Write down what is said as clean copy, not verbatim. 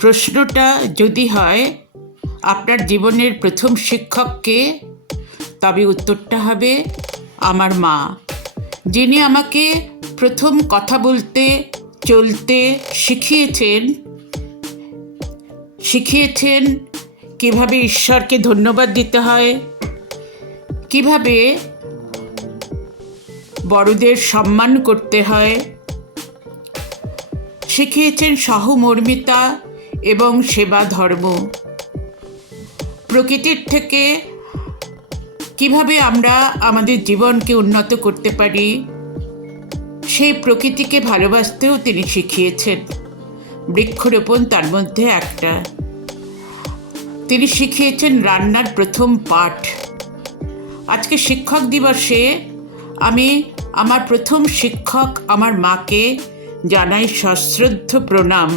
প্রশ্নটা যদি হয় আপনার জীবনের প্রথম শিক্ষক কে, তবে উত্তরটা হবে আমার মা, যিনি আমাকে প্রথম কথা বলতে চলতে শিখিয়েছেন কিভাবে ঈশ্বরকে ধন্যবাদ দিতে হয়, কিভাবে বড়দের সম্মান করতে হয়, শিখিয়েছেন সহমর্মিতা এবং সেবা ধর্ম। প্রকৃতির থেকে কিভাবে আমরা আমাদের জীবনকে উন্নত করতে পারি, সেই প্রকৃতিকে ভালোবাসতেও তিনি শিখিয়েছেন। বৃক্ষরোপণ তার মধ্যে একটা। তিনি শিখিয়েছেন রান্নার প্রথম পাঠ। আজকে শিক্ষক দিবসে আমি আমার প্রথম শিক্ষক আমার মাকে জানাই সশ্রদ্ধ প্রণাম।